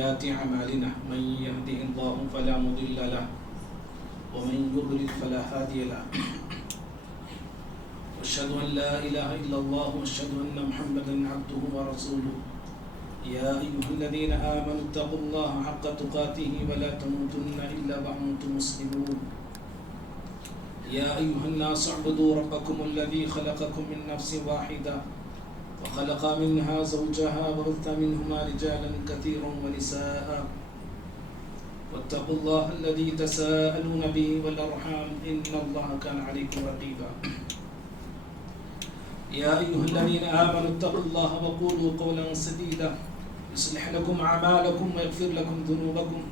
سيئات أعمالنا من يهده الله فلا مضل له ومن يضلل فلا هادي له وأشهد أن لا إله إلا الله وأشهد أن محمدا عبده ورسوله يا أيها الذين آمنوا اتقوا الله حق تقاته ولا تموتن إلا وأنتم مسلمون يا أيها الناس اعبدوا ربكم الذي خلقكم من نفس واحدة وخلق منها زوجها وبث منهما رجالا كثيرا ونساء واتقوا الله الذي تساءلون به والأرحام إن الله كان عليكم رقيبا يا أيها الذين آمنوا اتقوا الله وقولوا قولا سديدا يصلح لكم أعمالكم ويغفر لكم ذنوبكم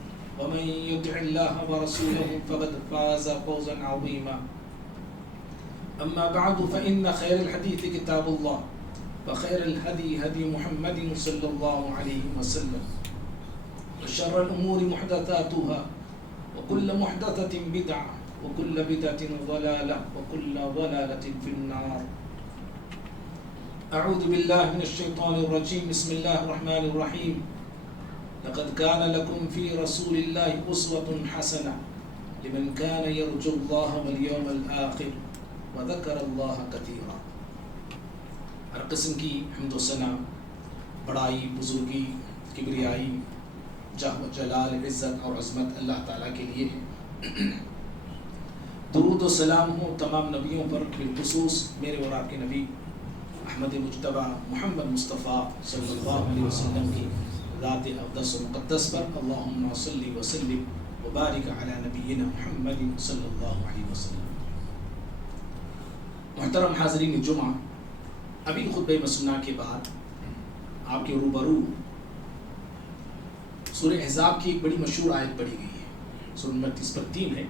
ومن يطع الله ورسوله فقد فاز فوزا عظيما أما بعد فإن خير الحديث كتاب الله وخير الهدي هدي محمد صلى الله عليه وسلم وشر الأمور محدثاتها وكل محدثة بدعة وكل بدعة ضلالة وكل ضلالة في النار. أعوذ بالله من الشيطان الرجيم. بسم الله الرحمن الرحيم. لقد كان لكم في رسول الله أسوة حسنة لمن كان يرجو الله واليوم الآخر وذكر الله كثيرا. ہر قسم کی حمد و ثنا، بڑائی، بزرگی، کبریائی، جاہ و جلال، عزت اور عظمت اللہ تعالیٰ کے لیے ہے. درود و سلام ہو تمام نبیوں پر، بالخصوص میرے اور آپ کے نبی احمد مجتبی محمد مصطفیٰ صلی اللہ علیہ وسلم کی ذات اقدس و مقدس پر. اللہم صلی وسلم وبارک علی نبینا محمد صلی اللہ علیہ وسلم. محترم حاضرین جمعہ، ابھی خطبہ مسنہ کے بعد آپ کے روبرو سورہ احزاب کی ایک بڑی مشہور آیت پڑھی گئی ہے. سورہ نمبر 30 پر 3 ہے،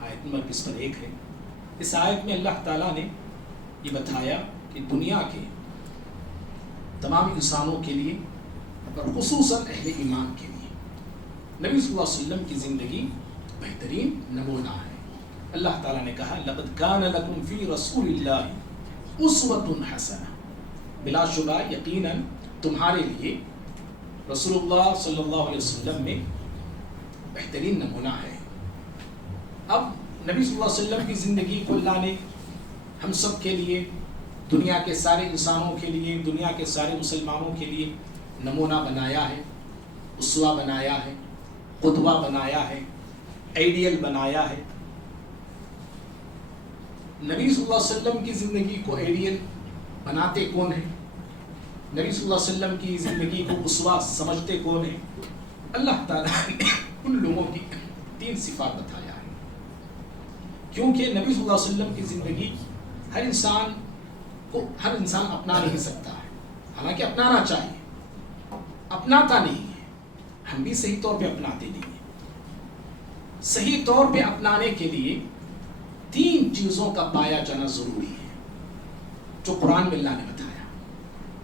آیت نمبر 20 پر 1 ہے. اس آیت میں اللہ تعالیٰ نے یہ بتایا کہ دنیا کے تمام انسانوں کے لیے اور خصوصاً اہل ایمان کے لیے نبی صلی اللہ علیہ وسلم کی زندگی بہترین نمونہ ہے. اللہ تعالیٰ نے کہا لقد کان لکم فی رسول اللہ اسوۃ حسنہ، بلا شبہ یقیناً تمہارے لیے رسول اللہ صلی اللہ علیہ وسلم میں بہترین نمونہ ہے. اب نبی صلی اللہ علیہ وسلم کی زندگی کو اللہ نے ہم سب کے لیے، دنیا کے سارے انسانوں کے لیے، دنیا کے سارے مسلمانوں کے لیے نمونہ بنایا ہے، اسوہ بنایا ہے، قدوہ بنایا ہے، آئیڈیل بنایا ہے. نبی صلی اللہ علیہ وسلم کی زندگی کو آئیڈیل بناتے کون ہیں؟ نبی صلی اللہ علیہ وسلم کی زندگی کو اسوہ سمجھتے کون ہیں؟ اللہ تعالیٰ نے ان لوگوں کی 3 صفات بتایا ہے. کیونکہ نبی صلی اللہ علیہ وسلم کی زندگی ہر انسان اپنا نہیں سکتا ہے، حالانکہ اپنانا چاہیے، اپناتا نہیں ہے. ہم بھی صحیح طور پہ اپناتے نہیں ہیں. صحیح طور پہ اپنانے کے لیے 3 چیزوں کا پایا جانا ضروری ہے جو قرآن میں اللہ نے بتایا.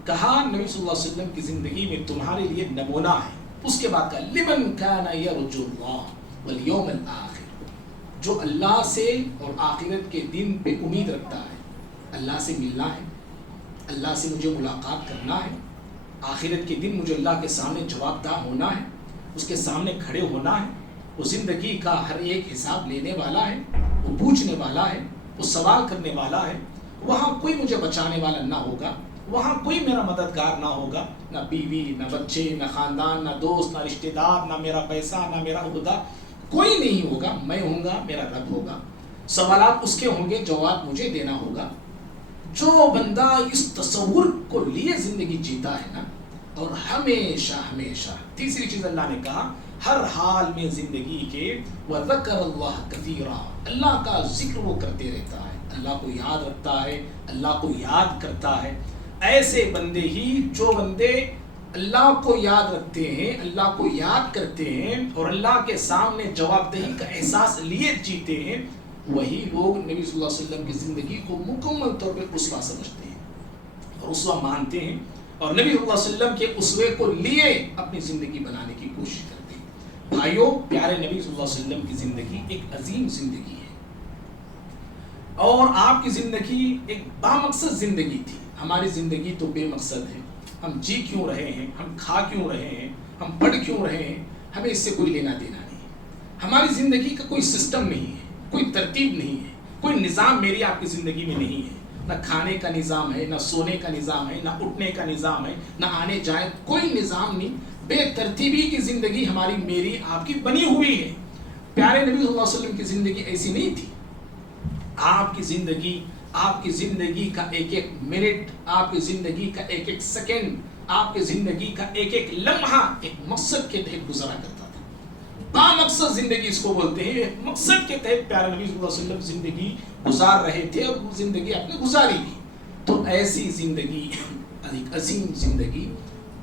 کہا نبی صلی اللہ علیہ وسلم کی زندگی میں تمہارے لیے نمونہ ہے. اس کے بعد کہا لمن کان یرجو اللہ والیوم الآخر، جو اللہ سے اور آخرت کے دن پہ امید رکھتا ہے. اللہ سے ملنا ہے، اللہ سے مجھے ملاقات کرنا ہے، آخرت کے دن مجھے اللہ کے سامنے جواب دہ ہونا ہے، اس کے سامنے کھڑے ہونا ہے. وہ زندگی کا ہر ایک حساب لینے والا ہے، وہ پوچھنے والا ہے، وہ سوال کرنے والا ہے. وہاں کوئی مجھے بچانے والا نہ ہوگا، وہاں کوئی میرا مددگار نہ ہوگا، نہ بیوی، نہ بچے، نہ خاندان، نہ دوست، نہ رشتہ دار، نہ میرا پیسہ، نہ میرا عہدہ، کوئی نہیں ہوگا. میں ہوں گا، میرا رب ہوگا. سوالات اس کے ہوں گے، جواب مجھے دینا ہوگا. جو بندہ اس تصور کو لیے زندگی جیتا ہے نا، اور ہمیشہ ہمیشہ، تیسری چیز اللہ نے کہا ہر حال میں زندگی کے وذکر اللہ کثیرا، اللہ کا ذکر وہ کرتے رہتا ہے، اللہ کو یاد رکھتا ہے، اللہ کو یاد کرتا ہے. ایسے بندے ہی، جو بندے اللہ کو یاد رکھتے ہیں، اللہ کو یاد کرتے ہیں اور اللہ کے سامنے جواب دہی کا احساس لیے جیتے ہیں، وہی لوگ نبی صلی اللہ علیہ وسلم کی زندگی کو مکمل طور پہ اسوہ سمجھتے ہیں اور اسوہ مانتے ہیں، اور نبی صلی اللہ علیہ وسلم کے اسوے کو لیے اپنی زندگی بنانے کی کوشش کرتے ہیں. بھائیوں، پیارے نبی صلی اللہ علیہ وسلم کی زندگی ایک عظیم زندگی ہے اور آپ کی زندگی ایک بامقصد زندگی تھی. ہماری زندگی تو بے مقصد ہے. ہم جی کیوں رہے ہیں، ہم کھا کیوں رہے ہیں، ہم پڑھ کیوں رہے ہیں، ہمیں اس سے کوئی لینا دینا نہیں. ہماری زندگی کا کوئی سسٹم نہیں ہے، کوئی ترتیب نہیں ہے، کوئی نظام میری آپ کی زندگی میں نہیں ہے. نہ کھانے کا نظام ہے، نہ سونے کا نظام ہے، نہ اٹھنے کا نظام ہے، نہ آنے جائیں، کوئی نظام نہیں. بے ترتیبی کی زندگی ہماری میری آپ کی بنی ہوئی ہے. پیارے نبی صلی اللہ علیہ وسلم کی زندگی ایسی نہیں تھی. آپ کی زندگی کا ایک ایک منٹ، آپ کی زندگی کا ایک ایک سیکنڈ، آپ کی زندگی کا ایک ایک لمحہ ایک مقصد کے تحت گزرا کرتا تھا. با مقصد زندگی اس کو بولتے ہیں. مقصد کے تحت پیارے نبی صلی اللہ علیہ وسلم زندگی گزار رہے تھے اور وہ زندگی آپ نے گزاری بھی. تو ایسی زندگی، ایک عظیم زندگی،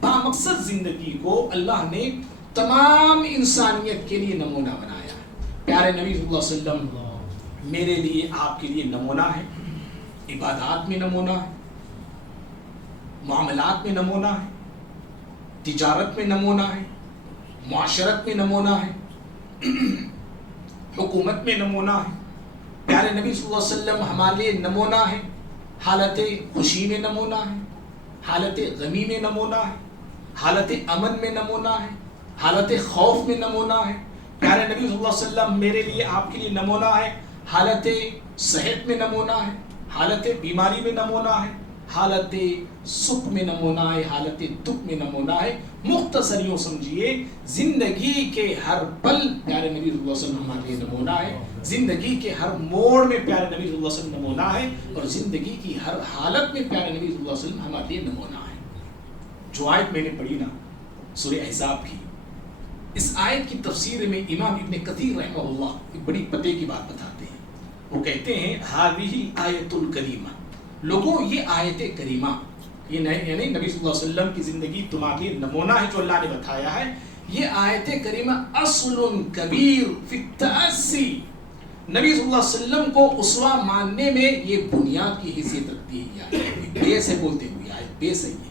با مقصد زندگی کو اللہ نے تمام انسانیت کے لیے نمونہ بنایا. پیارے نبی صلی اللہ علیہ وسلم میرے لیے، آپ کے لیے نمونہ ہے. عبادات میں نمونہ ہے، معاملات میں نمونہ ہے، تجارت میں نمونہ ہے، معاشرت میں نمونہ ہے، حکومت میں نمونہ ہے. پیارے نبی صلی اللہ علیہ وسلم ہمارے لیے نمونہ ہے. حالت خوشی میں نمونہ ہے، حالت غمی میں نمونہ ہے، حالت امن میں نمونہ ہے، حالت خوف میں نمونہ ہے. پیارے نبی صلی اللہ علیہ وسلم میرے لیے، آپ کے لیے نمونہ ہے. حالت صحت میں نمونہ ہے، حالت بیماری میں نمونہ ہے، حالت سکھ میں نمونہ ہے، حالت دکھ میں نمونہ ہے. مختصر یوں سمجھیے، زندگی کے ہر پل پیارے نبی صلی اللہ علیہ وسلم ہمارے لیے نمونہ ہے. زندگی کے ہر موڑ میں پیارے نبی صلی اللہ علیہ وسلم نمونہ ہے، اور زندگی کی ہر حالت میں پیارے نبی صلی اللہ علیہ وسلم ہمارے لیے نمونہ ہے. جو آیت میں نے پڑھی نا سورہ احزاب کی، اس آیت کی تفسیر میں امام ابن کثیر رحمہ اللہ ایک بڑی پتے کی بات بتاتے ہیں. وہ کہتے ہیں ہذہ آیت الکریمہ، لوگوں یہ آیت کریمہ، یہ یعنی نبی صلی اللہ علیہ وسلم کی زندگی تمہارے لیے نمونہ ہے جو اللہ نے بتایا ہے. یہ آیت کریمہ اصل کبیر فی التأسی، نبی صلی اللہ علیہ وسلم کو اسوہ ماننے میں یہ بنیاد کی حیثیت رکھتی ہے. بیس ہے، بولتے ہوئے آیت بیس ہے یہ.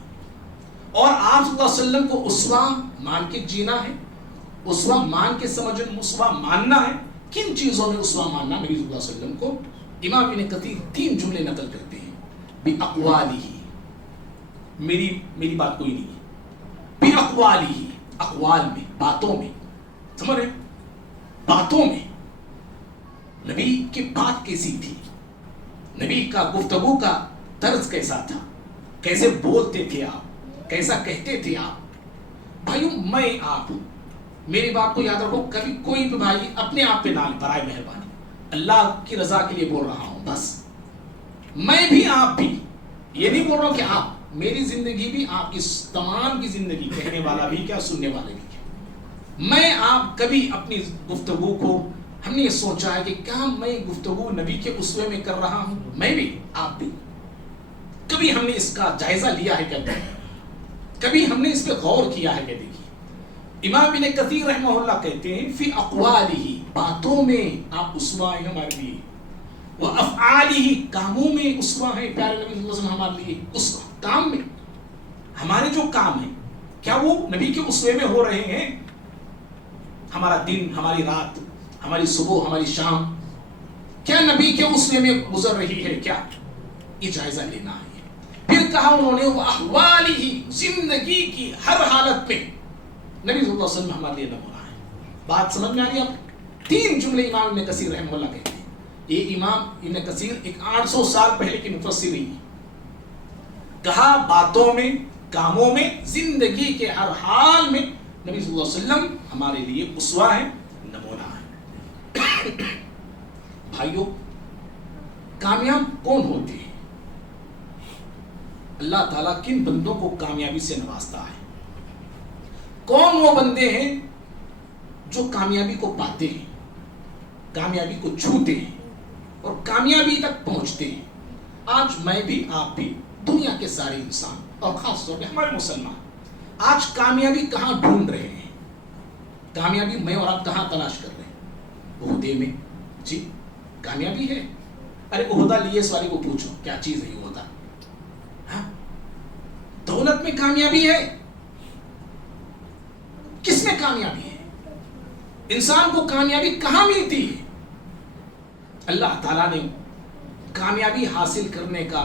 اور آپ صلی اللہ علیہ وسلم کو اسوہ مان کے جینا ہے، اسوہ مان کے سمجھنا، اسوہ ماننا ہے. کن چیزوں میں اسوہ ماننا نبی صلی اللہ علیہ وسلم کو؟ امام ابن کثیر 3 جملے نقل کرتے ہیں. بِأَقْوَالِهِ، میری بات کوئی نہیں ہے. بِأَقْوَالِهِ، اقوال میں، باتوں میں، سمجھ رہے؟ باتوں میں نبی کی بات کیسی تھی، نبی کا گفتگو کا طرز کیسا تھا، کیسے بولتے تھے آپ، کیسا کہتے تھے آپ. بھائیوں میں آپ میری بات کو یاد رکھو، کبھی کوئی بھی بھائی اپنے آپ پہ نہ لے، برائے مہربانی، اللہ کی رضا کے لیے بول رہا ہوں بس. میں بھی آپ بھی، یہ نہیں بول رہا ہوں کہ آپ، میری زندگی بھی آپ کی تمام کی زندگی، کہنے والا بھی کیا، سننے والے بھی کیا. میں آپ کبھی اپنی گفتگو کو ہم نے یہ سوچا ہے کہ کیا میں گفتگو نبی کے اسوے میں کر رہا ہوں؟ میں بھی، آپ بھی. کبھی ہم نے اس کا جائزہ لیا ہے کیا؟ کبھی ہم نے اس پہ غور کیا ہے کیا؟ دیکھیے امام ابن کثیر رحمہ اللہ کہتے ہیں فی اقوالہ، باتوں میں آپ اسوہ ہیں ہمارے لیے. وافعالہ، کاموں میں اسوہ ہیں پیارے نبی صلی اللہ علیہ وسلم ہمارے لیے. اسوہ کام میں، ہمارے جو کام ہیں کیا وہ نبی کے اسوے میں ہو رہے ہیں؟ ہمارا دن، ہماری رات، ہماری صبح، ہماری شام کیا نبی کے اسوے میں گزر رہی ہے کیا؟ یہ جائزہ لینا ہے. پھر کہا انہوں نے واحوالہ، زندگی کی ہر حالت میں نبی صلی اللہ علیہ وسلم ہمارے لیے نمونہ ہے. بات سمجھ میں آ رہی ہے آپ؟ 3 جملے امام ابن کثیر رحمہ اللہ کہتے ہیں. یہ امام ابن کثیر ایک 800 سال پہلے کی مفسر ہی کہا، باتوں میں، کاموں میں، زندگی کے ہر حال میں نبی صلی اللہ علیہ وسلم ہمارے لیے اسوہ ہے، نمونہ ہے. بھائیوں کامیاب کون ہوتے ہیں؟ اللہ تعالیٰ کن بندوں کو کامیابی سے نوازتا ہے؟ کون وہ بندے ہیں جو کامیابی کو پاتے ہیں، کامیابی کو چھوتے ہیں اور کامیابی تک پہنچتے ہیں؟ آج میں بھی، آپ بھی، دنیا کے سارے انسان اور خاص طور پہ ہمارے مسلمان آج کامیابی کہاں ڈھونڈ رہے ہیں؟ کامیابی میں اور آپ کہاں تلاش کر رہے ہیں؟ عہدے میں. جی کامیابی ہے؟ ارے عہدہ لیے اس والے کو پوچھو کیا چیز ہے یہ عہدہ. ہاں دولت میں کامیابی ہے؟ کس میں کامیابی ہے؟ انسان کو کامیابی کہاں ملتی ہے؟ اللہ تعالیٰ نے کامیابی حاصل کرنے کا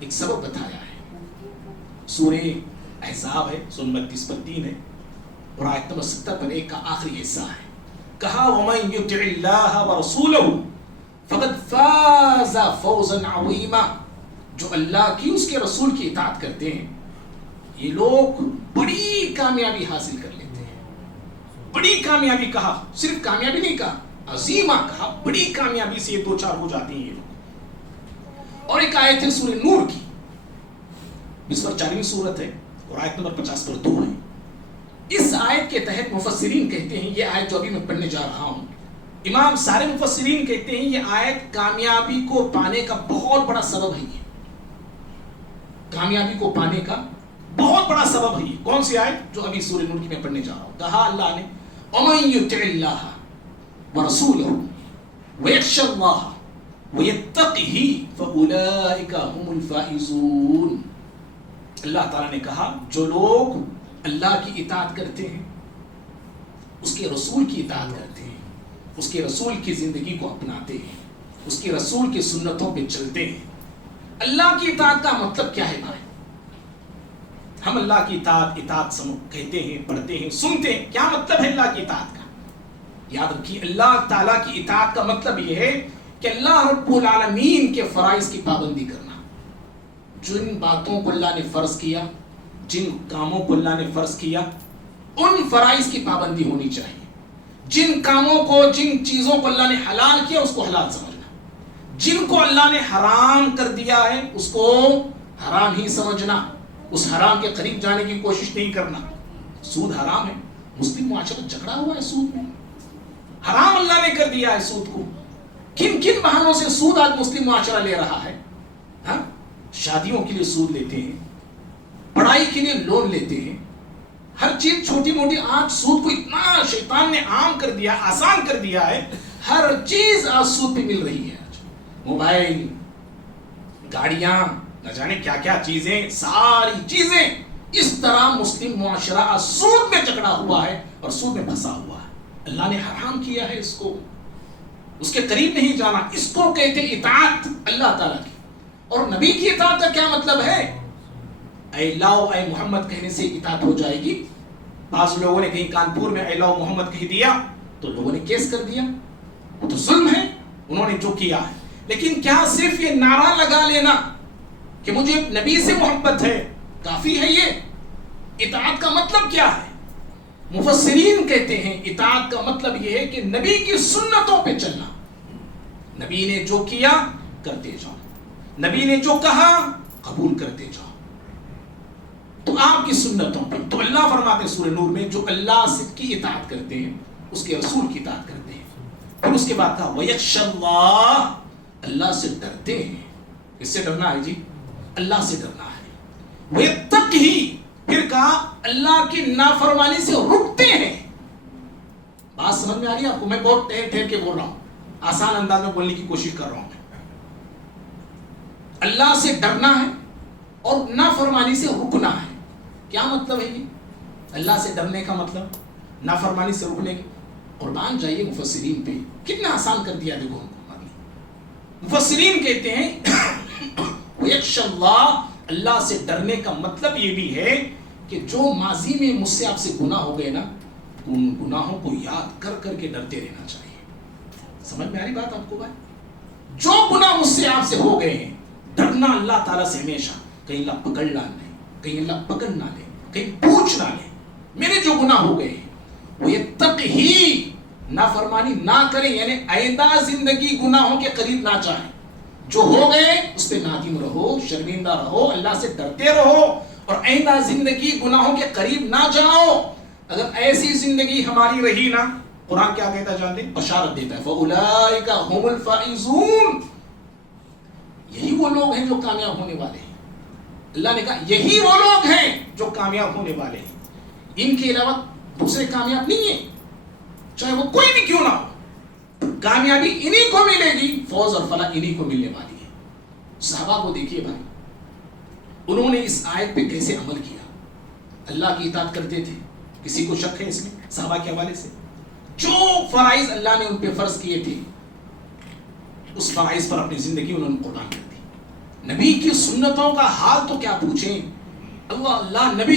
ایک سبب بتایا ہے. سورہ احزاب ہے، سورہ 32 پر 3 ہے. اور آیت نمبر 70 کا آخری حصہ ہے. کہا وَمَن يُطِعِ اللَّهَ وَرَسُولَهُ فَقَدْ فَازَ فَوْزًا عَظِيمًا. جو اللہ کی اس کے رسول کی اطاعت کرتے ہیں یہ لوگ بڑی کامیابی حاصل کر لیتے ہیں. بڑی کامیابی کہا, صرف کامیابی نہیں کہا, عظیمہ کہا. بڑی کامیابی سے یہ دو چار ہو جاتے ہیں یہ لوگ. اور ایک آیت ہے سورہ نور کی, 40ویں سورت ہے اور آیت نمبر 50 پر 2 ہے. اس آیت کے تحت مفسرین کہتے ہیں, یہ آیت جو ابھی میں پڑھنے جا رہا ہوں, امام سارے مفسرین کہتے ہیں یہ آیت کامیابی کو پانے کا بہت بڑا سبب ہے. یہ کامیابی کو پانے کا بہت بڑا سبب ہے. کون سی آیت؟ جو ابھی سورہ نور کی میں پڑھنے جا رہا ہوں. کہا اللہ نے وَمَن يُطِعِ اللَّهَ وَرَسُولَهُ وَيَخْشَ اللَّهَ وَيَتَّقْهِ فَأُولَٰئِكَ هُمُ الْفَائِزُونَ. اللہ تعالیٰ نے کہا جو لوگ اللہ کی اطاعت کرتے ہیں, اس کے رسول کی اطاعت کرتے ہیں, اس کے رسول کی زندگی کو اپناتے ہیں, اس کے رسول کی سنتوں پہ چلتے ہیں. اللہ کی اطاعت کا مطلب کیا ہے بھائی؟ ہم اللہ کی اطاعت کہتے ہیں, پڑھتے ہیں, سنتے ہیں. کیا مطلب ہے اللہ کی اطاعت کا؟ یاد رکھیے اللہ تعالیٰ کی اطاعت کا مطلب یہ ہے کہ اللہ رب العالمین کے فرائض کی پابندی کرنا. جن باتوں کو اللہ نے فرض کیا, جن کاموں کو اللہ نے فرض کیا, ان فرائض کی پابندی ہونی چاہیے. جن کاموں کو, جن چیزوں کو اللہ نے حلال کیا اس کو حلال سمجھنا. جن کو اللہ نے حرام کر دیا ہے اس کو حرام ہی سمجھنا. اس حرام کے قریب جانے کی کوشش نہیں کرنا. سود حرام ہے, مسلم معاشرہ جھگڑا ہوا ہے سود میں. حرام اللہ نے کر دیا ہے سود کو. کن کن بہانوں سے سود آج مسلم معاشرہ لے رہا ہے. ہاں, شادیوں کے لیے سود لیتے ہیں, پڑھائی کے لیے لون لیتے ہیں, ہر چیز چھوٹی موٹی. آج سود کو اتنا شیطان نے عام کر دیا, آسان کر دیا ہے. ہر چیز آج سود پہ مل رہی ہے. موبائل, گاڑیاں, نہ جانے کیا کیا چیزیں, ساری چیزیں. اس طرح مسلم معاشرہ سود میں جکڑا ہوا ہے اور سود میں پھنسا ہوا ہے. اللہ نے حرام کیا ہے اس کو, اس کے قریب نہیں جانا. اس کو کہتے اطاعت اللہ تعالیٰ کی. اور نبی کی اطاعت کا کیا مطلب ہے؟ اے لاؤ اے محمد کہنے سے اطاعت ہو جائے گی. بعض لوگوں نے کہیں کانپور میں اے لاؤ محمد کہہ دیا تو لوگوں نے کیس کر دیا. وہ تو ظلم ہے انہوں نے جو کیا ہے. لیکن کیا صرف یہ نعرہ لگا لینا کہ مجھے نبی سے محبت ہے کافی ہے؟ یہ اطاعت کا مطلب کیا ہے؟ مفسرین کہتے ہیں اطاعت کا مطلب یہ ہے کہ نبی کی سنتوں پہ چلنا. نبی نے جو کیا کرتے جاؤ, نبی نے جو کہا قبول کرتے جاؤ. تو آپ کی سنتوں پہ. تو اللہ فرماتے ہیں سورہ نور میں جو اللہ سے کی اطاعت کرتے ہیں, اس کے رسول کی اطاعت کرتے ہیں. پھر اس کے بعد کہا وَيَخْشَ اللَّهَ, اللہ سے ڈرتے ہیں. اس سے ڈرنا ہے جی, اللہ سے ڈرنا ہے. وَيَتَّقِهِ, پھر کہا اللہ کی نافرمانی سے رکتے ہیں. بات سمجھ میں آ رہی ہے آپ کو؟ میں بہت ٹھہر ٹھہر کے بول رہا ہوں, آسان انداز میں بولنے کی کوشش کر رہا ہوں. اللہ سے ڈرنا ہے اور نافرمانی سے رکنا ہے. کیا مطلب ہے یہ اللہ سے ڈرنے کا مطلب, نافرمانی سے رکنے کا؟ قربان جائیے مفسرین پہ, کتنا آسان کر دیا دیکھو ہم کو. مفسرین کہتے ہیں وَيَخْشَ اللَّهَ, اللہ سے ڈرنے کا مطلب یہ بھی ہے کہ جو ماضی میں مجھ سے آپ سے گناہ ہو گئے نا, ان گناہوں کو یاد کر کر کے ڈرتے رہنا چاہیے. سمجھ میں آ رہی بات آپ کو بھائی؟ جو گناہ مجھ سے آپ سے ہو گئے ہیں, ڈرنا اللہ تعالیٰ سے ہمیشہ. کہیں اللہ پکڑ نہ لے, کہیں اللہ پکڑ نہ لے, کہیں پوچھ نہ لے. میرے جو گناہ ہو گئے ہیں وَيَتَّقِهِ, نافرمانی نہ کریں, یعنی آئندہ زندگی گناہوں کے قریب نہ جائیں. جو ہو گئے اس پہ نادم رہو, شرمندہ رہو, اللہ سے ڈرتے رہو اور آئندہ زندگی گناہوں کے قریب نہ جاؤ. اگر ایسی زندگی ہماری رہی نا, قرآن کیا کہتا ہے جانتے ہیں؟ بشارت دیتا ہے فَأُولَٰئِكَ هُمُ الْفَائِزُونَ, یہی وہ لوگ ہیں جو کامیاب ہونے والے ہیں. اللہ نے کہا یہی وہ لوگ ہیں جو کامیاب ہونے والے ہیں, ان کے علاوہ دوسرے کامیاب نہیں ہیں, چاہے وہ کوئی بھی کیوں نہ ہو. کامیابی انہی کو ملے گی, فوز اور فلاح انہی کو ملنے والی ہے. صحابہ کو دیکھیے بھائی, انہوں نے اس آیت پہ کیسے عمل کیا. اللہ کی اطاعت کرتے تھے. کسی کو شک ہے اس میں صحابہ کے حوالے سے؟ جو فرائض اللہ نے ان پہ فرض کیے تھے اس فرائض پر اپنی زندگی انہوں نے قربان کر دی. نبی کی سنتوں کا حال تو کیا پوچھیں. اللہ نبی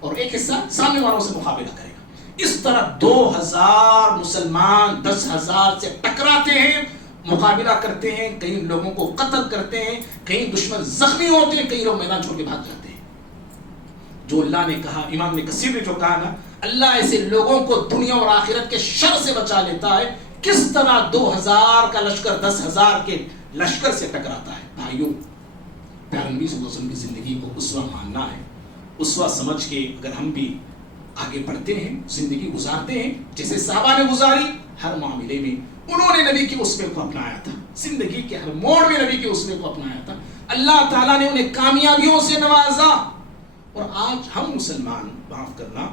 اور ایک حصہ سامنے والوں سے مقابلہ کرے گا. اس طرح 2000 مسلمان 10,000 سے ٹکراتے ہیں، مقابلہ کرتے ہیں، کئی لوگوں کو قتل کرتے ہیں، کئی دشمن زخمی ہوتے ہیں، کئی لوگ میدان چھوڑ کے بھاگ جاتے ہیں. جو اللہ نے کہا، امام ابن کثیر نے جو کہا نا، اللہ ایسے لوگوں کو دنیا اور آخرت کے شر سے بچا لیتا ہے. کس طرح 2000 کا لشکر 10,000 کے لشکر سے ٹکراتا ہے. بھائیوں، پیارے نبی صلی اللہ علیہ وسلم کی زندگی کو اسوہ ماننا ہے. اسوہ سمجھ کے اگر ہم بھی آگے بڑھتے ہیں، زندگی گزارتے ہیں جیسے صحابہ نے گزاری، ہر معاملے میں انہوں نے نبی کے اسوے کو اپنایا تھا. زندگی کے ہر موڑ میں نبی کے اسوے کو اپنایا تھا. اللہ تعالیٰ نے انہیں کامیابیوں سے نوازا. اور آج ہم مسلمان، معاف کرنا،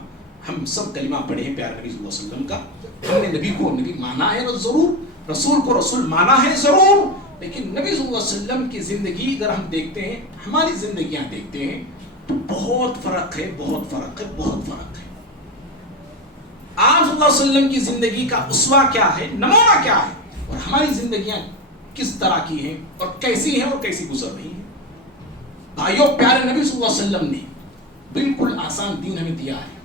ہم سب کلمہ پڑھے ہیں پیارے نبی صلی اللہ علیہ وسلم کا. ہم نے نبی کو نبی مانا ہے ضرور، رسول کو رسول مانا ہے ضرور، لیکن نبی صلی اللہ علیہ وسلم کی زندگی اگر ہم دیکھتے ہیں، ہماری زندگیاں دیکھتے ہیں تو بہت فرق ہے، بہت فرق ہے، بہت فرق ہے. آپ صلی اللہ علیہ وسلم کی زندگی کا اسوہ کیا ہے، نمونہ کیا ہے، اور ہماری زندگیاں کس طرح کی ہیں اور کیسی ہیں اور کیسی گزر رہی ہیں. بھائیوں، پیارے نبی صلی اللہ علیہ وسلم نے بالکل آسان دین ہمیں دیا ہے.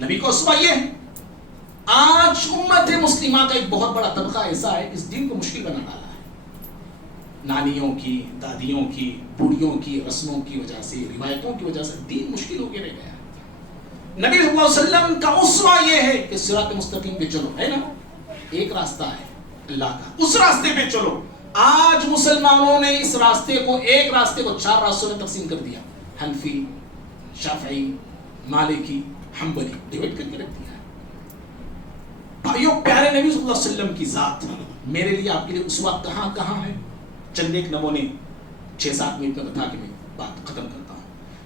نبی کو اسوہ یہ ہے. آج امت مسلمہ کا ایک بہت بڑا طبقہ ایسا ہے اس دین کو مشکل بنا ڈالا ہے. نانیوں کی، دادیوں کی، بوڑھیوں کی رسموں کی وجہ سے، روایتوں کی وجہ سے دین مشکل ہو کے رہ گیا. نبی صلی اللہ علیہ وسلم کا اسوہ یہ ہے کہ صراط مستقیم پہ چلو، ہے نا، ایک راستہ ہے اللہ کا، اس راستے پہ چلو. آج مسلمانوں نے اس راستے کو، ایک راستے کو 4 راستوں میں تقسیم کر دیا. حنفی، شافعی، مالکی، حنبلی، ڈیوائڈ کر کے رکھ دیا. بھائیوں، پیارے نبی صلی اللہ علیہ وسلم کی ذات میرے لیے، آپ کے لیے اسوہ کہاں کہاں ہے. چند ایک نمونے 6-7 منٹ میں بتا کے میں بات ختم کرتا ہوں.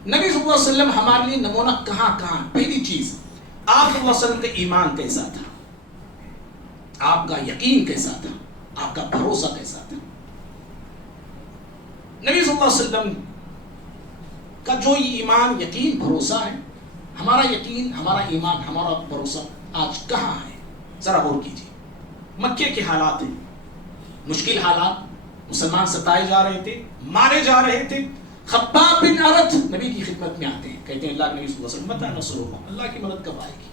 نبی صلی اللہ علیہ وسلم ہمارے لیے نمونہ کہاں کہاں. پہلی چیز، آپ صلی اللہ علیہ وسلم کا ایمان کیسا تھا، آپ کا یقین کیسا تھا، آپ کا بھروسہ کیسا تھا. نبی صلی اللہ علیہ وسلم کا جو ایمان، یقین، بھروسہ ہے، ہمارا یقین، ہمارا ایمان، ہمارا بھروسہ آج کہاں ہے. ذرا غور کیجیے. مکے کے حالات ہیں، مشکل حالات، مسلمان ستائے جا رہے تھے، مارے جا رہے تھے. خباب بن ارت نبی کی خدمت میں آتے ہیں، کہتے ہیں اللہ کے نبی صلی اللہ علیہ وسلم، متى نصر اللہ، اللہ کی مدد کب آئے گی،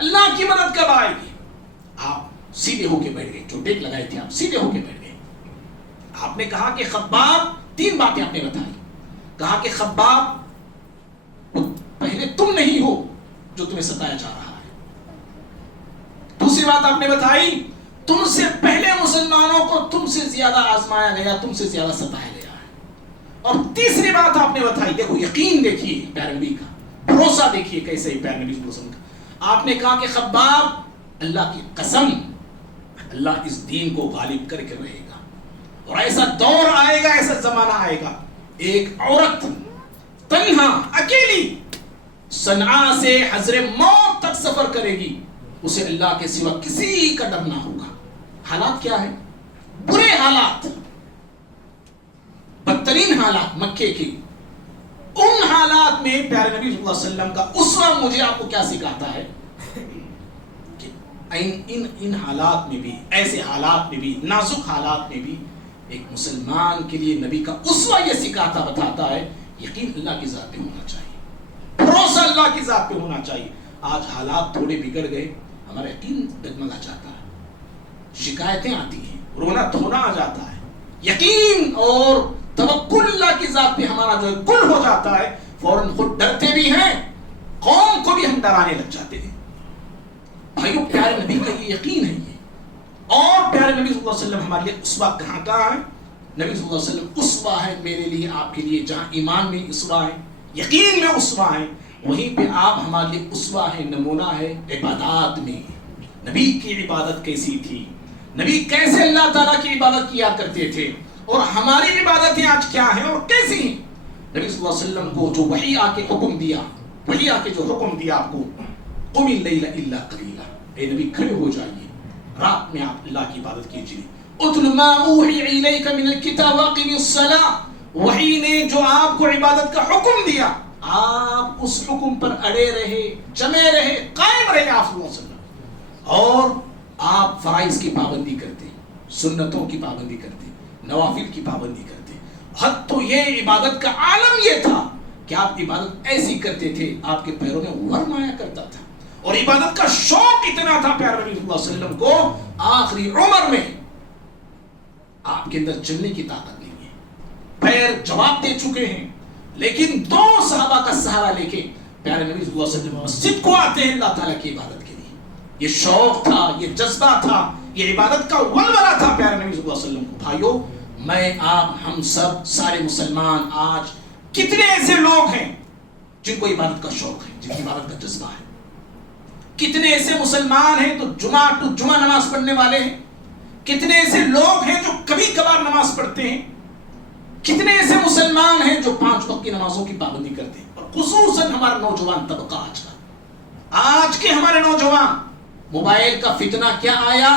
اللہ کی مدد کب آئے گی. آپ سیدھے ہو کے بیٹھ گئے، جو ٹیک لگائے تھے آپ سیدھے ہو کے بیٹھ گئے. آپ نے کہا کہ خباب، 3 باتیں آپ نے بتائی. کہا کہ خباب، پہلے تم نہیں ہو جو تمہیں ستایا جا رہا ہے. دوسری بات آپ نے بتائی، تم سے پہلے مسلمانوں کو تم سے زیادہ آزمایا گیا، تم سے زیادہ ستایا گیا ہے. اور تیسری بات آپ نے بتائی، دیکھو یقین دیکھیے پیارے نبی کا، بھروسہ دیکھیے کیسے ہی پیارے نبی صلی اللہ علیہ وسلم کا. آپ نے کہا کہ خباب، اللہ کی قسم، اللہ اس دین کو غالب کر کے رہے گا. اور ایسا دور آئے گا، ایسا زمانہ آئے گا، ایک عورت تنہا اکیلی صنعاء سے حضر موت تک سفر کرے گی، اسے اللہ کے سوا کسی کا ڈر نہ ہوگا. حالات کیا ہے؟ برے حالات، بدترین حالات مکے کے. ان حالات میں پیارے نبی صلی اللہ علیہ وسلم کا اسوہ مجھے آپ کو کیا سکھاتا ہے کہ ان حالات میں بھی، ایسے حالات میں بھی، نازک حالات میں بھی ایک مسلمان کے لیے نبی کا اسوہ یہ سکھاتا، بتاتا ہے یقین اللہ کی ذات پہ ہونا چاہیے، بھروسہ اللہ کی ذات پہ ہونا چاہیے. آج حالات تھوڑے بگڑ گئے، ہمارا یقین ڈگمگا جاتا ہے، شکایتیں آتی ہیں، رونا دھونا آ جاتا ہے. یقین اور توکل اللہ کی ذات پہ ہمارا جو کل ہو جاتا ہے، فوراً خود ڈرتے بھی ہیں، قوم کو بھی ہم ڈرانے لگ جاتے ہیں. بھائیو، پیارے نبی کا یہ یقین ہے. یہ اور پیارے نبی صلی اللہ علیہ وسلم ہمارے لیے اسوہ کہاں کہاں ہے. نبی صلی اللہ علیہ وسلم اسوہ ہے میرے لیے، آپ کے لیے. جہاں ایمان میں اسوہ ہے، یقین میں اسوہ ہے، وہیں پہ آپ ہمارے لیے اسوہ ہے، نمونہ ہے عبادات میں. نبی کی عبادت کیسی تھی، نبی کیسے اللہ تعالیٰ کی عبادت کیا کرتے تھے، اور ہماری عبادتیں آج کیا ہیں اور کیسی ہیں. نبی صلی اللہ علیہ وسلم کو جو وحی آ کے حکم دیا، وحی آ کے جو حکم دیا آپ کو، قم اللیل الا قلیلا، اے نبی کھڑے ہو جائیے، رات میں آپ اللہ کی عبادت کیجیے. اتل ما اوحی الیک من الکتاب واقم الصلاۃ، وحی نے جو آپ کو عبادت کا حکم دیا، آپ اس حکم پر اڑے رہے، جمے رہے، قائم رہے آپ صلی اللہ علیہ وسلم. اور آپ فرائض کی پابندی کرتے، سنتوں کی پابندی کرتے، نوافل کی پابندی کرتے. حد تو یہ عبادت کا عالم یہ تھا کہ آپ عبادت ایسی کرتے تھے آپ کے پیروں میں ورم آیا کرتا تھا، اور عبادت کا شوق اتنا تھا پیارے نبی صلی اللہ علیہ وسلم کو، آخری عمر میں آپ کے اندر چلنے کی طاقت نہیں ہے، پیر جواب دے چکے ہیں، لیکن دو صحابہ کا سہارا لے کے پیارے نبی صلی اللہ علیہ وسلم مسجد کو آتے ہیں اللہ تعالیٰ کی عبادت کے لیے۔ یہ شوق تھا، یہ جذبہ تھا، یہ عبادت کا ولولہ تھا پیارے نبی صلی اللہ علیہ وسلم کو۔ بھائیو، میں آپ ہم سب سارے مسلمان آج کتنے ایسے لوگ ہیں جن کو عبادت کا شوق ہے، جن کی عبادت کا جذبہ ہے؟ کتنے ایسے مسلمان ہیں تو جمعہ ٹو جمعہ نماز پڑھنے والے ہیں؟ کتنے ایسے لوگ ہیں جو کبھی کبھار نماز پڑھتے ہیں؟ کتنے ایسے مسلمان ہیں جو 5 وقت کی نمازوں کی پابندی کرتے ہیں؟ اور خصوصاً ہمارا نوجوان طبقہ آج کے ہمارے نوجوان، موبائل کا فتنہ کیا آیا،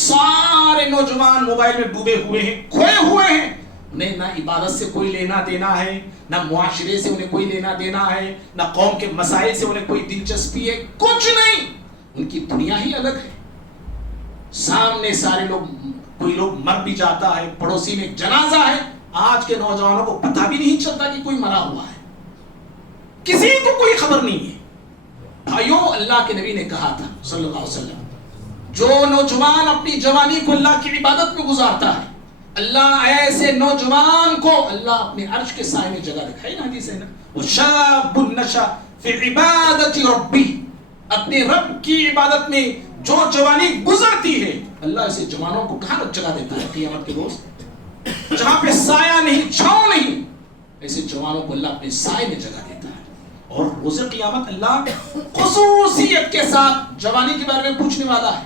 سارے نوجوان موبائل میں ڈوبے ہوئے ہیں، کھوئے ہوئے ہیں، انہیں نہ عبادت سے کوئی لینا دینا ہے، نہ معاشرے سے انہیں کوئی لینا دینا ہے، نہ قوم کے مسائل سے انہیں کوئی دلچسپی ہے، کچھ نہیں، ان کی دنیا ہی الگ ہے۔ سامنے سارے لوگ، کوئی لوگ مر بھی جاتا ہے، پڑوسی میں جنازہ ہے، آج کے نوجوانوں کو پتہ بھی نہیں چلتا کہ کوئی مرا ہوا ہے، کسی کو کوئی خبر نہیں ہے۔ بھائیو، اللہ کے نبی نے کہا تھا صلی اللہ علیہ وسلم، جو نوجوان اپنی جوانی کو اللہ کی عبادت میں گزارتا ہے، اللہ ایسے نوجوان کو اللہ اپنے عرش کے سائے میں جگہ دکھائے نا، حدیث ہے نا، وَشَابٌ نَشَأَ فِي عِبَادَةِ رَبِّهِ، اپنے رب کی عبادت میں جو جوانی گزرتی ہے، اللہ ایسے جوانوں کو کہاں جگہ دیتا ہے قیامت کے روز؟ جہاں پہ سایہ نہیں، چھاؤں نہیں، ایسے جوانوں کو اللہ اپنے سائے میں جگہ دیتا ہے۔ اور روز قیامت اللہ خصوصیت کے ساتھ جوانی کے بارے میں پوچھنے والا ہے،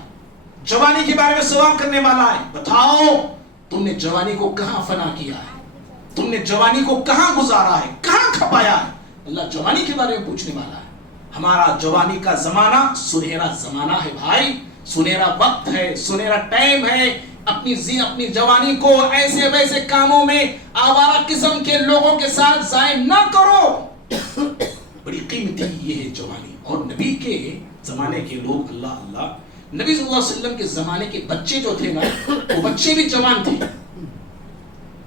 جوانی کے بارے میں سوال کرنے والا ہے، بتاؤ تم نے جوانی کو کہاں فنا کیا ہے، تم نے جوانی کو کہاں گزارا ہے، کہاں کھپایا ہے؟ اللہ جوانی کے بارے میں پوچھنے والا ہے۔ ہمارا جوانی کا زمانہ سنہرا زمانہ ہے بھائی، سنہرا وقت ہے، سنہرا ٹائم ہے۔ اپنی جوانی کو ایسے ویسے کاموں میں آوارہ قسم کے لوگوں کے ساتھ ضائع نہ کرو، بڑی قیمتی یہ ہے جوانی۔ اور نبی کے زمانے کے لوگ، اللہ نبی صلی اللہ علیہ وسلم کے زمانے کے بچے جو تھے نا، وہ بچے بھی جوان تھے،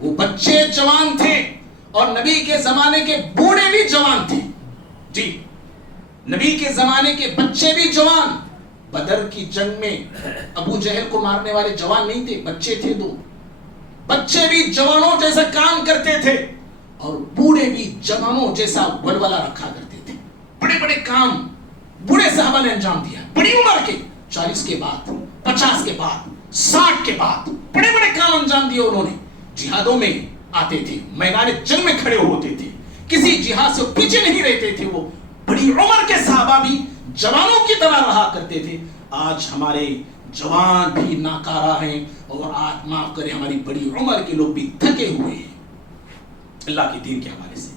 وہ بچے جوان تھے، اور نبی کے زمانے کے بوڑھے بھی جوان تھے۔ جی، نبی کے زمانے کے بچے بھی جوان۔ بدر کی جنگ میں ابو جہل کو مارنے والے جوان نہیں تھے، بچے تھے دو، بچے بھی جوانوں جیسا کام کرتے تھے، اور بوڑھے بھی جوانوں جیسا ولولہ رکھا کرتے تھے۔ بڑے بڑے کام بوڑھے صحابہ نے انجام دیا، بڑی عمر کے، 40 کے بعد، 50 کے بعد، 60 کے بعد بڑے بڑے کام انجام دیے انہوں نے۔ جہادوں میں آتے تھے، میدان جنگ میں کھڑے ہوتے تھے، کسی جہاد سے پیچھے نہیں رہتے تھے۔ وہ بڑی عمر کے صحابہ بھی جوانوں کی طرح رہا کرتے تھے۔ آج ہمارے جوان بھی ناکارہ ہیں، اور آج معاف کریں ہماری بڑی عمر کے لوگ بھی تھکے ہوئے ہیں اللہ کے دین کے حوالے سے۔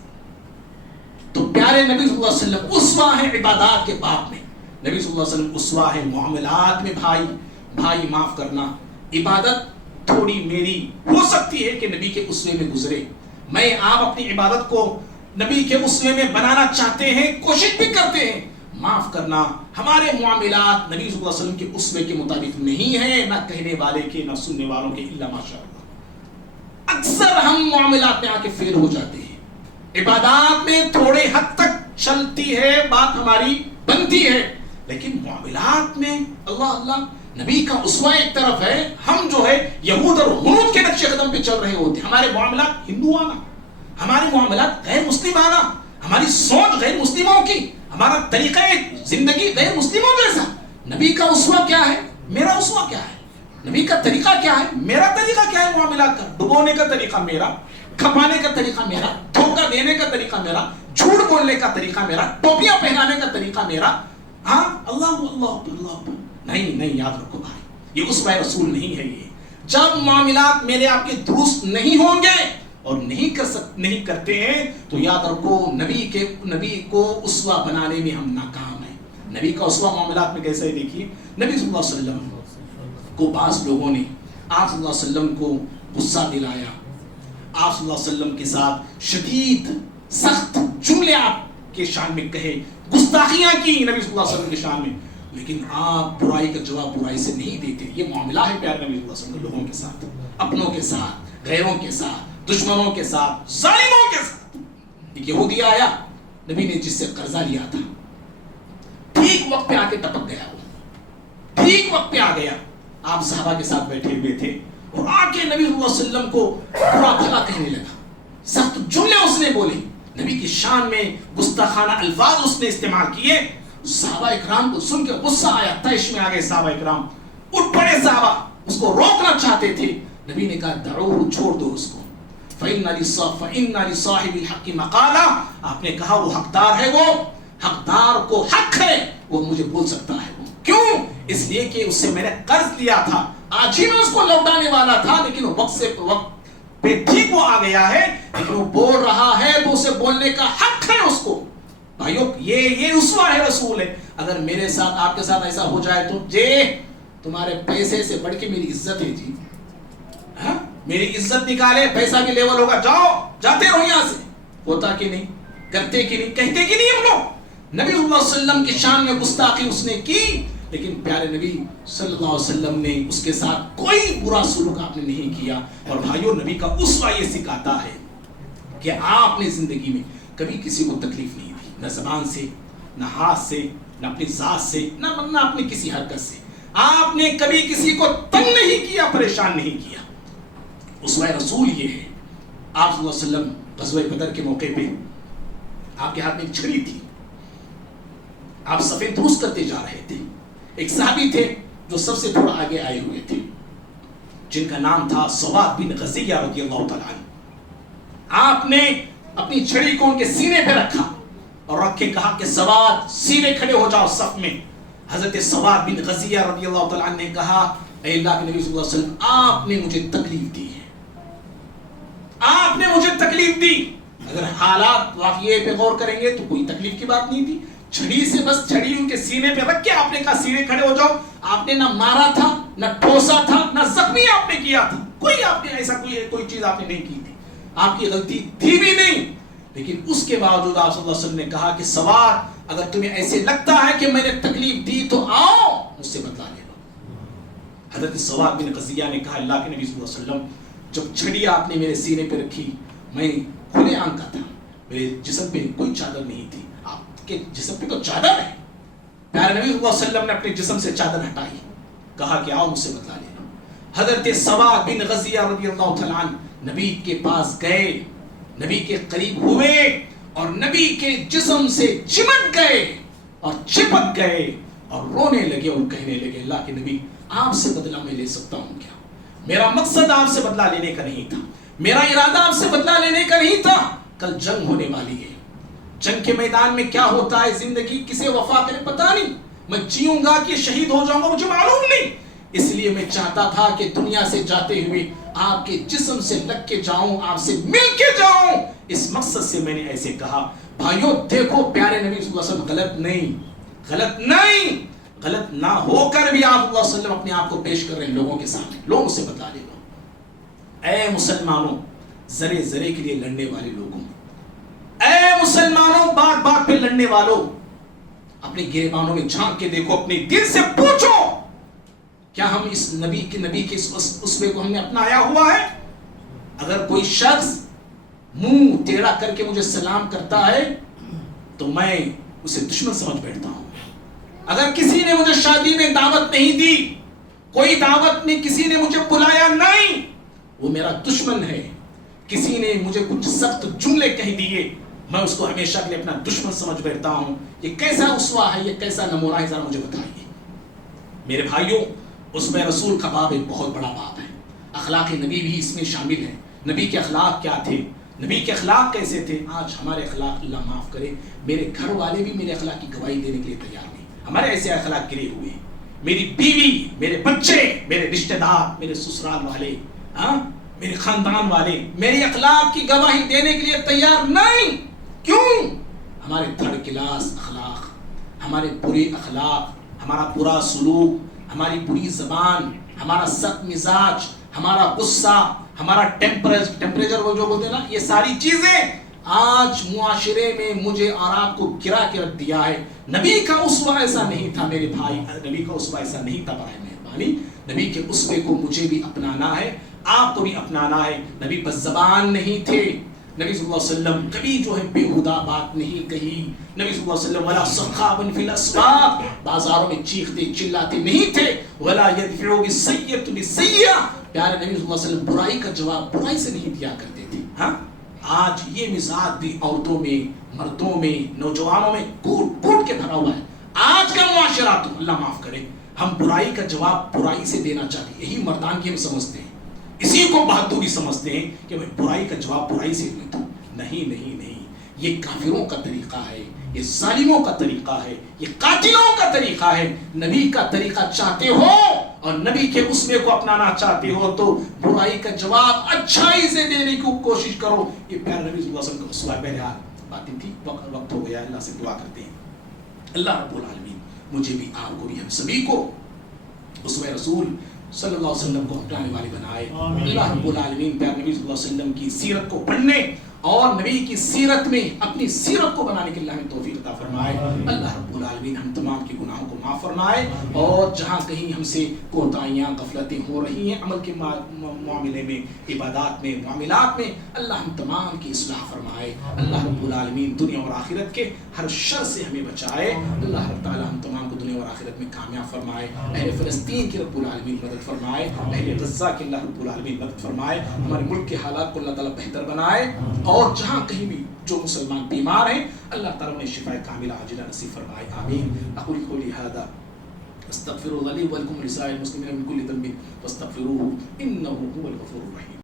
تو پیارے نبی صلی اللہ علیہ وسلم اسوہ ہیں عبادات کے باب میں، نبی صلی اللہ علیہ وسلم اسوہ ہے معاملات میں۔ بھائی معاف کرنا، عبادت تھوڑی میری ہو سکتی ہے کہ نبی کے اسوے میں گزرے، میں آپ اپنی عبادت کو نبی کے اسوے میں بنانا چاہتے ہیں، کوشش بھی کرتے ہیں، معاف کرنا ہمارے معاملات نبی صلی اللہ علیہ وسلم کے اسوے کے مطابق نہیں ہیں، نہ کہنے والے کے نہ سننے والوں کے، الا ماشاءاللہ۔ اکثر ہم معاملات میں آ کے فیل ہو جاتے ہیں، عبادات میں تھوڑے حد تک چلتی ہے بات ہماری، بنتی ہے، لیکن معاملات میں اللہ نبی کا اسوہ ایک طرف ہے، ہم جو ہے یہود اور ہنود کے نقش قدم پہ چل رہے ہوتے ہیں۔ ہمارے معاملات ہندوانہ، ہمارے معاملات غیر مسلمانہ، ہماری سوچ غیر مسلموں کی، ہمارا طریقہ زندگی غیر مسلموں جیسا۔ نبی کا اسوہ کیا ہے، میرا اسوہ کیا ہے، نبی کا طریقہ کیا ہے، میرا طریقہ کیا ہے معاملات کا؟ ڈبونے کا طریقہ میرا، کھپانے کا طریقہ میرا، دھوکہ دینے کا طریقہ میرا، جھوٹ بولنے کا طریقہ میرا، ٹوپیاں پہنانے کا طریقہ میرا۔ ہاں، اللہ نہیں، یاد رکھو بھائی، یہ اسوہ رسول نہیں ہے۔ یہ جب معاملات میرے آپ کے درست نہیں ہوں گے اور نہیں کرتے ہیں، تو یاد رکھو نبی کو اسوہ بنانے میں ہم ناکام ہیں۔ نبی کا اسوہ معاملات میں کیسا ہے دیکھیے، نبی صلی اللہ علیہ وسلم کو بعض لوگوں نے آپ صلی اللہ علیہ وسلم کو غصہ دلایا، آپ صلی اللہ علیہ وسلم کے ساتھ شدید سخت جملے آپ کے شان میں کہے، گستاخیاں کی نبی صلی اللہ علیہ وسلم کے شان میں، لیکن آپ برائی کا جواب برائی سے نہیں دیتے۔ یہ معاملہ ہے پیارے نبی صلی اللہ علیہ وسلم لوگوں کے ساتھ، اپنوں کے ساتھ، غیروں کے ساتھ، دشمنوں کے ساتھ، ظالموں کے ساتھ۔ ایک یہودی آیا, نبی نے جس سے قرضہ لیا تھا ٹھیک وقت پہ آ کے ٹپک گیا, وہ ٹھیک وقت پہ آ گیا. آپ صحابہ کے ساتھ بیٹھے ہوئے تھے اور آ کے نبی صلی اللہ علیہ وسلم کو برا بھلا کہنے لگا, سخت جملے اس نے بولے, نبی کی شان میں گستاخانہ الفاظ اس نے استعمال کیے. صحابہ اکرام کو سن کے غصہ آیا, تیش میں آ گئے صحابہ اکرام, اٹھ پڑے صحابہ, اس کو روکنا چاہتے تھے. نبی نے کہا دعوہ, چھوڑ دو اس کو. فَإِنَّ لِصَاحِبِ الْحَقِّ مَقَالًا, آپ نے کہا وہ حقدار ہے, وہ حقدار کو حق ہے, وہ مجھے بول سکتا ہے. وہ کیوں؟ اس لیے کہ اس سے میں نے قرض لیا تھا, آج ہی میں اس کو لوٹانے والا تھا, لیکن وقت سے وقت پہ ٹھیک وہ آ گیا ہے, لیکن وہ بول رہا ہے تو اسے بولنے کا حق ہے اس کو. بھائیو یہ اسوہ ہے رسول ہے. اگر میرے ساتھ آپ کے ساتھ ایسا ہو جائے تو جے تمہارے پیسے سے بڑھ کے میری عزت ہے جی, ہاں میری عزت نکالے, پیسہ بھی لیول ہوگا, جاؤ جاتے رہو یہاں سے. ہوتا کہ نہیں, کرتے کہ نہیں, کہتے کہ نہیں ہم لوگ. نبی صلی اللہ علیہ وسلم کی شان میں گستاخی اس نے کی, لیکن پیارے نبی صلی اللہ علیہ وسلم نے اس کے ساتھ کوئی برا سلوک آپ نے نہیں کیا. اور بھائیو نبی کا اسوہ یہ سکھاتا ہے کہ آپ نے زندگی میں کبھی کسی کو تکلیف نہیں دی, نہ زبان سے, نہ ہاتھ سے, نہ اپنی ذات سے, نہ اپنی کسی حرکت سے. آپ نے کبھی کسی کو تنگ نہیں کیا, پریشان نہیں کیا. اسوہ رسول یہ ہے. آپ صلی اللہ علیہ وسلم غزوہ بدر کے موقع پہ آپ کے ہاتھ میں ایک چھڑی تھی, آپ صفیں درست کرتے جا رہے تھے. ایک صحابی تھے جو سب سے تھوڑا آگے آئے ہوئے تھے, جن کا نام تھا سواد بن غزیہ رضی اللہ تعالیٰ عنہ. آپ نے اپنی چھڑی کو ان کے سینے پہ رکھا اور رکھ کے کہا کہ سواد سیدھے کھڑے ہو جاؤ صف میں. حضرت سواد بن غزیہ رضی اللہ تعالیٰ عنہ نے کہا اے اللہ کے نبی صلی اللہ علیہ وسلم, آپ نے مجھے تکلیف دی ہے, آپ نے مجھے تکلیف دی. اگر حالات واقعے پہ غور کریں گے تو کوئی تکلیف کی بات نہیں تھی. چھڑی سے بس چھڑی ان کے سینے پہ رکھ کے آپ نے کہا سینے کھڑے ہو جاؤ. آپ نے نہ مارا تھا, نہ ٹھوسا تھا, نہ زخمی آپ نے کیا تھا, کوئی آپ نے ایسا کوئی چیز آپ نے نہیں کی تھی, آپ کی غلطی تھی بھی نہیں. لیکن اس کے باوجود آپ صلی اللہ علیہ وسلم نے کہا کہ سوار, اگر تمہیں ایسے لگتا ہے کہ میں نے تکلیف دی تو آؤ مجھ سے بدلا لے لو. حضرت سواد بن غزیہ نے کہا اللہ کے نبی صلی اللہ علیہ وسلم, جب چھڑی آپ نے میرے سینے پہ رکھی میں کھلے آنکھ کا تھا, میرے جسم پہ کوئی چادر نہیں تھی. آپ کے جسم پہ تو چادر ہے. پیارے نبی صلی اللہ علیہ وسلم نے اپنے جسم سے چادر ہٹائی, کہا کہ آؤ مجھ سے بدلا لے لو. حضرت سواد بن غزیہ رضی اللہ تعالیٰ عنہ نبی کے پاس گئے, نبی کے قریب ہوئے اور نبی کے جسم سے چمٹ گئے اور چپک گئے اور رونے لگے اور کہنے لگے اللہ کے نبی آپ سے بدلہ میں لے سکتا ہوں کیا؟ میرا مقصد آپ سے بدلہ لینے کا نہیں تھا, میرا ارادہ آپ سے بدلہ لینے کا نہیں تھا. کل جنگ ہونے والی ہے, جنگ کے میدان میں کیا ہوتا ہے, زندگی کسے وفا کرے پتا نہیں, میں جیوں گا کہ شہید ہو جاؤں گا مجھے معلوم نہیں. اس لیے میں چاہتا تھا کہ دنیا سے جاتے ہوئے آپ کے جسم سے لگ کے جاؤں, آپ سے مل کے جاؤں. اس مقصد سے میں نے ایسے کہا. بھائیوں دیکھو پیارے نبی صلی اللہ علیہ وسلم غلط نہ ہو کر بھی آپ صلی اللہ علیہ وسلم اپنے آپ کو پیش کر رہے ہیں لوگوں کے سامنے, لوگوں سے بتا لے لو. اے مسلمانوں, ذرے ذرے کے لیے لڑنے والے لوگوں, اے مسلمانوں بات بات پہ لڑنے والوں, اپنے گریبانوں میں جھانک کے دیکھو, اپنے دل سے پوچھو کیا ہم اس نبی کے اسوے کو ہم نے اپنایا ہوا ہے؟ اگر کوئی شخص منہ ٹیڑھا کر کے مجھے سلام کرتا ہے تو میں اسے دشمن سمجھ بیٹھتا ہوں. اگر کسی نے مجھے شادی میں دعوت نہیں دی, کوئی دعوت میں کسی نے مجھے بلایا نہیں, وہ میرا دشمن ہے. کسی نے مجھے کچھ سخت جملے کہہ دیے, میں اس کو ہمیشہ کے لیے اپنا دشمن سمجھ بیٹھتا ہوں. یہ کیسا اسوہ ہے, یہ کیسا نمونہ ہے, ذرا مجھے بتائیے. میرے بھائیوں, اسوہ رسول کا باب ایک بہت بڑا باب ہے. اخلاق نبی بھی اس میں شامل ہے. نبی کے اخلاق کیا تھے, نبی کے اخلاق کیسے تھے؟ آج ہمارے اخلاق اللہ معاف کرے, میرے گھر والے بھی میرے اخلاق کی گواہی دینے کے لیے تیار نہیں. ہمارے ایسے اخلاق گرے ہوئے, میری بیوی, میرے بچے, میرے رشتہ دار, میرے سسرال والے, میرے خاندان والے میری اخلاق کی گواہی دینے کے لیے تیار نہیں. کیوں؟ ہمارے تھرڈ کلاس اخلاق, ہمارے برے اخلاق, ہمارا برا سلوک, ہماری بری زبان, ہمارا سخت مزاج, ہمارا غصہ, ہمارا ٹیمپریچر وہ جو بولتے ہیں نا, یہ ساری چیزیں آج معاشرے میں مجھے اور آپ کو گرا کے رکھ دیا ہے. نبی کا اسوہ ایسا نہیں تھا میرے بھائی, نبی کا اسوہ ایسا نہیں تھا. برائے مہربانی نبی کے اسوے کو مجھے بھی اپنانا ہے, آپ کو بھی اپنانا ہے. نبی بس زبان نہیں تھے, نبی صلی اللہ علیہ وسلم کبھی جو ہے بےہودہ بات نہیں کہی. نبی صلی اللہ علیہ وسلم ولا سخابن فی الاسواق، بازاروں میں چیختے چلاتے نہیں تھے. ولا يدفع بالسیئۃ بالسیئۃ، پیارے نبی صلی اللہ علیہ وسلم برائی کا جواب برائی سے نہیں دیا کرتے تھے. ہاں آج یہ مزاج بھی عورتوں میں، مردوں میں، نوجوانوں میں کوٹ کوٹ کے بھرا ہوا ہے. آج کا معاشرہ تو اللہ معاف کرے، ہم برائی کا جواب برائی سے دینا چاہتے ہیں. یہی مردان کی ہم سمجھتے ہیں، اسی کو بہادری سمجھتے ہیں کہ میں برائی کا جواب برائی سے دوں. نہیں نہیں نہیں، یہ کافروں کا طریقہ ہے، یہ ظالموں کا طریقہ ہے، یہ قاتلوں کا طریقہ ہے. نبی کا طریقہ چاہتے ہو اور نبی کے اسوے کو اپنانا چاہتے ہو تو برائی کا جواب اچھائی سے دینے کی کوشش کرو. یہ پیارے نبی صلی اللہ علیہ وسلم کا اسوہ ہے. بہرحال باتیں تھی، وقت ہو گیا. اللہ سے دعا کرتے ہیں اللہ رب العالمین مجھے بھی، آپ کو بھی، ہم سبھی کو اسوہ رسول صلی اللہ علیہ وسلم کو اپنانے والے بنائے. اللہ رب العالمین پیارے نبی صلی اللہ علیہ وسلم کی سیرت کو پڑھنے اور نبی کی سیرت میں اپنی سیرت کو بنانے کے لیے ہمیں توفیق عطا فرمائے. اللہ رب العالمین ہم تمام کے گناہوں کو معاف فرمائے، اور جہاں کہیں ہم سے کوتاہیاں غفلتیں ہو رہی ہیں عمل کے معاملے میں، عبادات میں، معاملات میں، اللہ ہم تمام کی اصلاح فرمائے. اللہ رب العالمین دنیا اور آخرت کے ہر شر سے ہمیں بچائے. اللہ رب تعالی ہم تمام کو دنیا اور آخرت میں کامیاب فرمائے. اہل فلسطین کی رب العالمین مدد فرمائے، اہل غزہ کی اللہ رب العالمین مدد فرمائے. ہمارے ملک کے حالات کو اللہ تعالی بہتر بنائے، اور جہاں کہیں بھی جو مسلمان بیمار ہیں اللہ تعالیٰ نے شفاء کاملہ عاجلہ نصیب فرمائے. آمین. اقول قولی ھذا استغفر الله لي ولكم ولسائر المسلمين من كل ذنب فاستغفروه انه هو الغفور الرحيم.